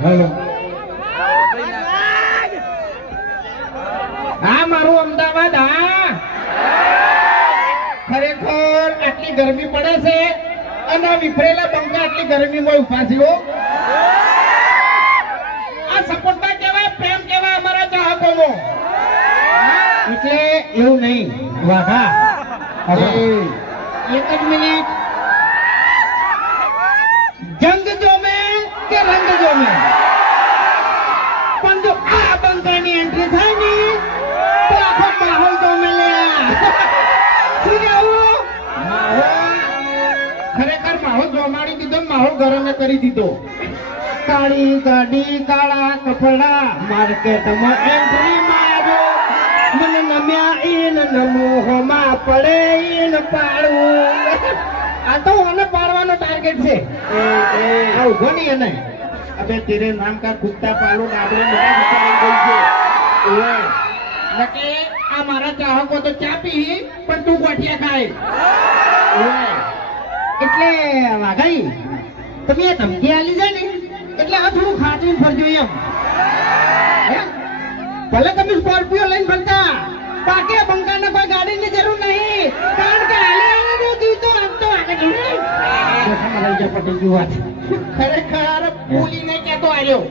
Hello હા મારું અમદાવાદ હા ખરેખર આટલી ગરમી પડે છે અને આ વિફરેલા બંકા આટલી ગરમીમાં ઉભા થયો આ સપોર્ટમાં કહેવાય પ્રેમ કહેવાય અમારા ચાહકોનો એટલે એવું નહીં વાઘા એક જ મિનિટ જંગ જો મેં કે રંગ જો મેં પણ જો આ બંકાની એન્ટ્રી થાય ને તો આખો માહોલ તો મેલે શું કેવું ખરેખર માહોલ જોમાડી દીધો માહોલ ગરમે કરી દીધો કાળી ગાડી કાળા કપડા માર્કેટમાં એન્ટ્રી માર્યો મને નમ્યા ઈન નમોહમાં પડે ઈન પાડું આ તો મને પાડવાનો ટાર્ગેટ છે આ ઉભો નહીં એને અબે તેરે નામ કા કુત્તા પાલો ડાબરે મોટા વિચારી ગઈ છે ઓય નકે આ મારા ચાહકો તો ચા પી પણ તું ગોઠિયા ખાય ઓય એટલે વાઘાઈ તમે આ ધમકી આલી છે ને એટલે આ થોડું ખાતું ફરજો એમ ભલે તમે સ્કોર્પિયો લઈને ફરતા બાકી બંકાને કોઈ ગાડીની જરૂર નહીં કારણ કે હાલે આવીને જીવતો આપતો ખરેખર બોલીને કહેતો આવ્યો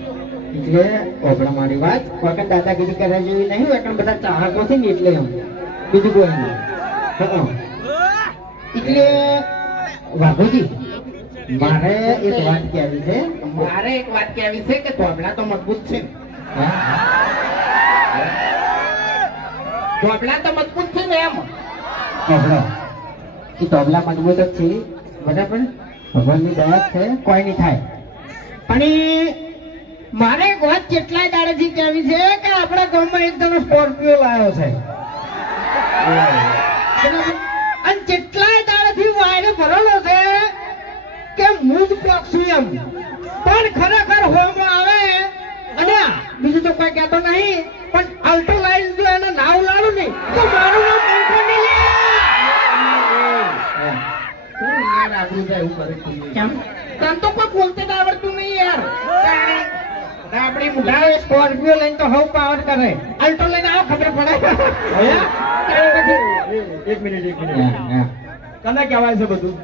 એટલે ઓપડા મારી વાત વખત દાદાગીરી કરવા જેવી નહીં વખત બધા ચાહકો છે ને એટલે એમ બીજું કોઈ નહીં એટલે વાઘોજી મારે એક વાત કહેવી છે કે ધોબલા તો મજબૂત છે ધોબલા તો મજબૂત છે ને એમ ધોબલા મજબૂત જ છે બરાબર ભગવાનની દયા છે કોઈ નહીં થાય પણ મારે એક વાત કેટલાય દાડેથી કહેવી છે કે આપણા ગામમાં એકદમ સ્કોર્પિયો લાવ્યો છે અને કેટલાય દાડેથી વાયરે ભરેલો છે કે હું જ પક્ષું એમ પણ ખરેખર હોમાં આવે અને બીજું તો કોઈ કહેતો નહીં પણ અલ્ટો લાઈન જો એને નાવ લાડું નહીં તો મારું નામ પંખો નહીં યાર આબરૂ જાય એવું કરે કેમ તન તો કોઈ બોલતે જ આવડતું નહીં યાર આપણી મુઢા સ્કોર્પિયો લઈને તો હવ પાવર કરે અલ્ટો લઈને આવો ખબર પડે એક મિનિટ તને કહેવાય છે બધું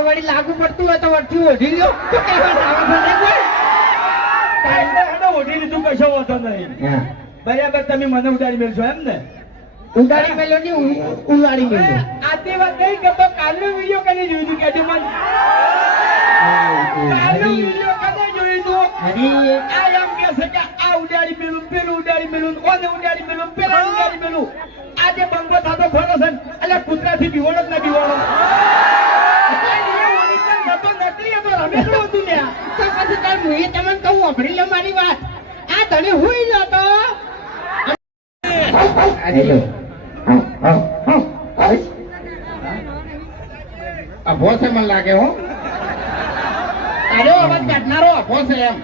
વળી લાગુ પડતું હોય તો વળથી ઓઢી લ્યો તો ઓઢી લીધું કશો વાંધો નહીં બરાબર તમે મને ઉડાડી મેળશો એમ ને ઉડાડી મેળ્યો ને ઉડાડી મેળ્યો આથી વાત નહીં કે કાલનો વિડીયો કને જોયું હતું કે મને કાલનો વિડીયો કને જોયું હતું આ એમ કે છે કે આ ઉડાડી મેળું પેલું ઉડાડી મેળું ઓને ઉડાડી મેળું પેલા ઉડાડી મેળું આજે બંગો થાતો ફરો છે એટલે કૂતરાથી બીવાડો જ ના બીવાડો મારી વાત આ તને હુઈ જતો અભો છે મને લાગે હો તારો અવાજ કાઢનારો અભો છે એમ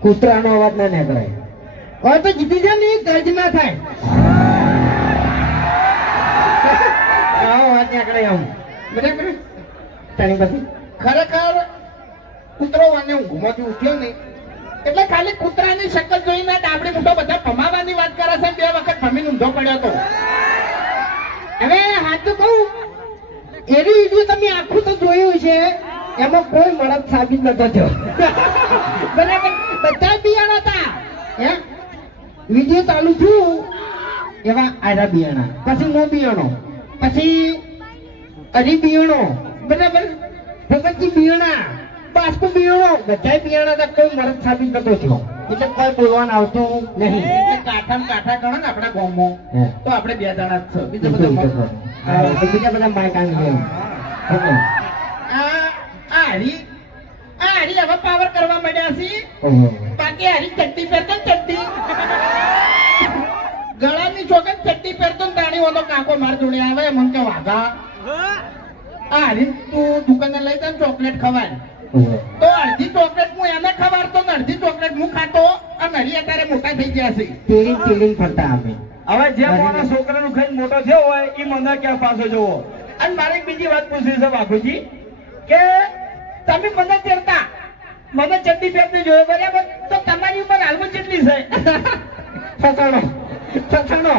કૂતરાનો અવાજ ના નીકળાય કોઈ તો જીતી જાય ને ગર્જ ના થાય અવાજ નીકળે એમ બરાબર તારી પાસે ખરેખર કૂતરો વાને ઊંઘમાંથી ઉઠ્યો નહીં એટલે ખાલી કૂતરાની શક્લ જોઈને ડાબડી મોટો બધા ભમાવાની વાત કરે છે બે વખત ભમીને ઊંધો પડ્યો હતો હવે હાચું કહું એની વિડીયો તમે આખું તો જોયું છે એમાં કોઈ મળત સાબિત નતો થયો બરાબર બધા બિયાણા હતા હે વિડીયો ચાલુ થયું એવા આડા બિયાણા પછી મો બિયાણો પછી અરી બિયાણો બરાબર ભગતજી બિયાણા બાસ્કુ બિયાણો બધા બિયાણા કોઈ મળત સાબિત નતો થયો એટલે કોઈ બોલવાનું આવતું નહીં એટલે કાઠા ગણો ને આપણા ગામમાં તો આપણે બે જણા જ છે બીજા બધા માઇક આવી હારી હવે પાવર કરવા માંડ્યા છે બાકી હારી ચડ્ડી પહેરતો ચડ્ડી ગળાની ચોકન ચડ્ડી પહેરતો તાણી વાળો કાકો માર જોડે આવે મને કે વાઘા હારી તું દુકાને લઈ જાય ચોકલેટ ખવાય તો અડધી ચોકલેટ હું એને ખવાડતો ને અડધી ચોકલેટ હું ખાતો અને હરી અત્યારે મોટા થઈ ગયા છે ચીલિંગ ફરતા અમે હવે જે મારા છોકરાનું ખાઈને મોટો થયો હોય એ મને ક્યાં પાછો જવો અને મારે બીજી વાત પૂછવી છે બાપુજી કે તમે મને તેરતા મને ચડ્ડી પહેરતી જોયો બરાબર તો તમારી ઉપર હાલમાં કેટલી છે સસણો સસણો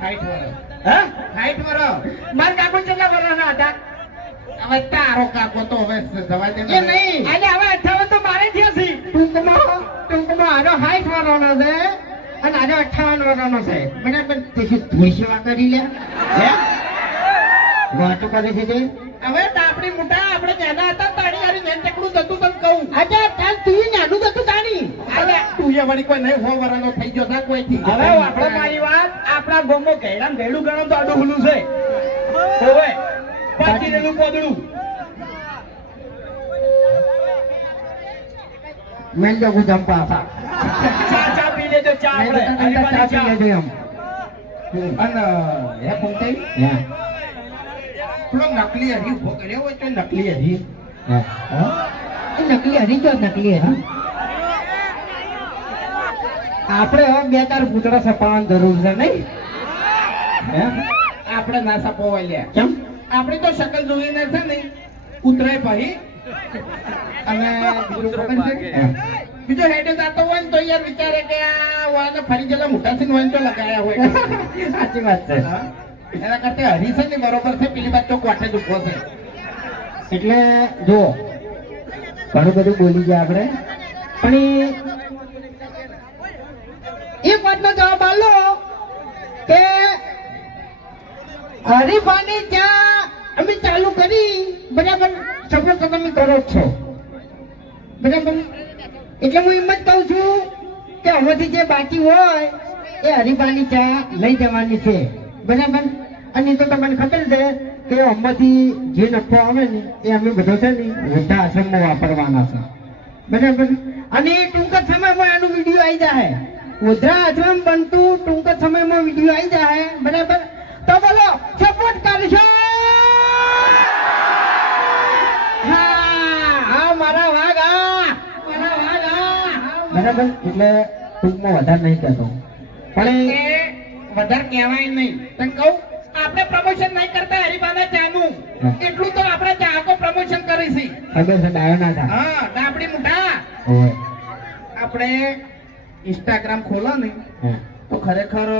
હાઈટ વરો હા હાઈટ વરો મારા કાકો કેટલા વર્ષના હતા હવે તારો કાકો તો હવે જવા દે એ નહીં આજે હવે 58 તો મારે થયા છે ટૂંકમાં આનો 60 વર્ષનો છે અને આનો 58 વર્ષનો છે બરાબર તે શું થોડી સેવા કરી લે હે વાતો કરે છે તે હવે તાપડી મોટા આપણે નાના હતા તાળી હારી મેં તેકડું જતું તને કહું આજે તાર તું નાનું હતું તાણી અરે તું એ વળી કોઈ નહીં 100 વર્ષનો થઈ ગયો ના કોઈથી હવે આપણે મારી વાત આપણા ગામમાં ઘેડામ ઘેડું ગણો તો આડું હુલું છે ઓવે પાછી રેલું પોદડું મેં તો ગુજમ પાસા ચા પી લેજો ચા આપણે હરીફાની ચા. અને હે ફૂંકાઈ હા પેલો નકલી હરી ઉભો કર્યો હોય તો નકલી હરી હા નકલી હરી જો નકલી હરી આપણે હવે બે ચાર પૂતળા સપાવવાની જરૂર છે નહીં હે આપણે ના સપોવાય લે કેમ આપણી તો શકલ જોઈને છે ને ઉતરાય ભાઈ અને બીજું ખબર છે હા. બીજો હેડે જાતો હોય ને તો યાર વિચારે કે આ વાળાને ફરી ગયેલા મોટા સિંહ હોય ને તો લગાયા હોય સાચી વાત છે હા? એના કરતા હરી છે ને બરોબર છે પેલી બાદ તો કોઠે જ ઉભો છે એટલે જો ઘણું બધું બોલી ગયા આપણે પણ એક વાતનો જવાબ આલો કે હરીફાની ત્યાં અમે ચાલુ કરી બરાબર સપોર્ટ તો તમે કરો જ છો બરાબર એટલે હું એમ જ કહું છું કે હવેથી જે બાકી હોય એ હરીફાની ચા લઈ જવાની છે બરાબર અને એ તો તમને ખબર છે કે અમથી જે નફો આવે ને એ અમે બધો છે ને વૃદ્ધા આશ્રમમાં વાપરવાના છે બરાબર અને ટૂંક જ સમયમાં આનું વિડીયો આવી જાય વૃદ્ધા આશ્રમ બનતું ટૂંક જ સમયમાં વિડીયો આવી જાય બરાબર તો બોલો સપોર્ટ કરશો હા હા મારા વાઘ મારા વાઘ બરાબર એટલે ટૂંકમાં વધારે નહીં કહેતો પણ એ વધારે કહેવાય નહીં તને કહું આપણે પ્રમોશન નહીં કરતા હરીબાના ચાનું એટલું તો આપણે ચાહકો પ્રમોશન કરીશી ખબર છે ડાયો ના થાય હા ડાબડી મોટા ઓય આપણે ઇન્સ્ટાગ્રામ ખોલો ને હા તો ખરેખર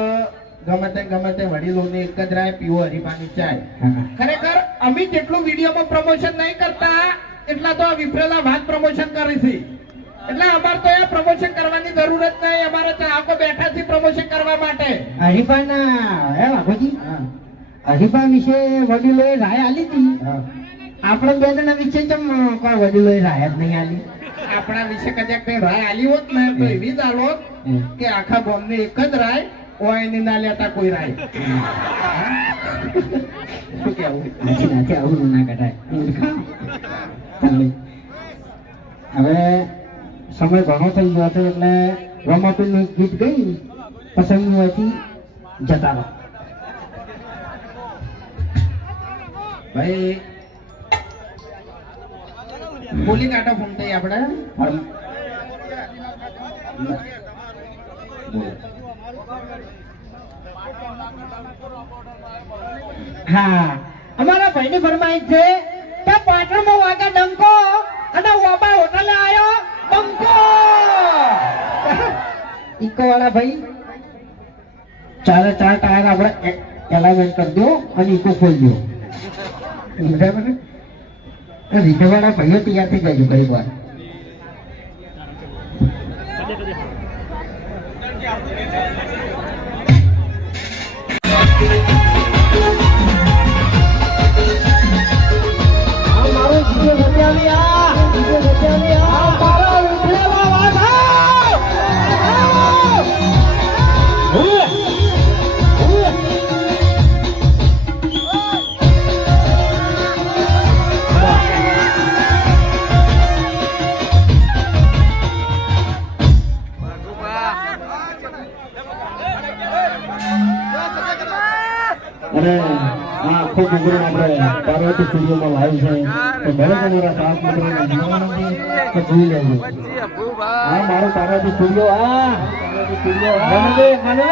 ગમે તે વડીલોને એક જ રાય પીવો હરીબાની ચાય હા ખરેખર અમે જેટલું વિડીયોમાં પ્રમોશન નહીં કરતા એટલા તો આ વિફરેલા વાત પ્રમોશન કરીશી એટલે અમારે તો આ પ્રમોશન કરવાની જરૂર જ નહીં અમારે ચાહકો બેઠા છે પ્રમોશન કરવા માટે હરીફાના હે બાપુજી હા હરીફા વિશે વડીલોએ રાય આલી હતી હા આપણે બે જણા વિશે કેમ કોઈ વડીલોએ રાય જ નહીં આલી આપણા વિશે કદાચ કઈ રાય આલી હોત ને તો એવી જ આલોત કે આખા ગામને એક જ રાય ઓય એની ના લેતા કોઈ રાય શું કેવું નથી નથી આવું ના કઢાય ચાલે. હવે સમય ઘણો થઈ ગયો છે એટલે રમાપીરનું એક ગીત ગઈ પછી હું અહીંથી જતા રહો ભાઈ બોલી કાઢો ફમતાઈ આપણે હા અમારા ભાઈની ફરમાઈશ છે કે પાટણમાં વાગા ડંકો અને વાબા હોટલે આવ્યો બંકો ઇકો વાળા ભાઈ ચારે ચાર ટાયર આપણે એલાઇનમેન્ટ કરી દો અને ઇકો ખોલી દો બરાબર રીધે વાળા ભાઈઓ તૈયાર થઈ જાય ઘણી વાર અને આ આખો પ્રોગ્રામ આપણે પાર્વતી સ્ટુડિયોમાં લાઈવ છે તો ભલે તમારા સાથ મિત્રોને જોવાનું તો જોઈ લેજો આ મારો પાર્વતી સ્ટુડિયો આ પાર્વતી સ્ટુડિયો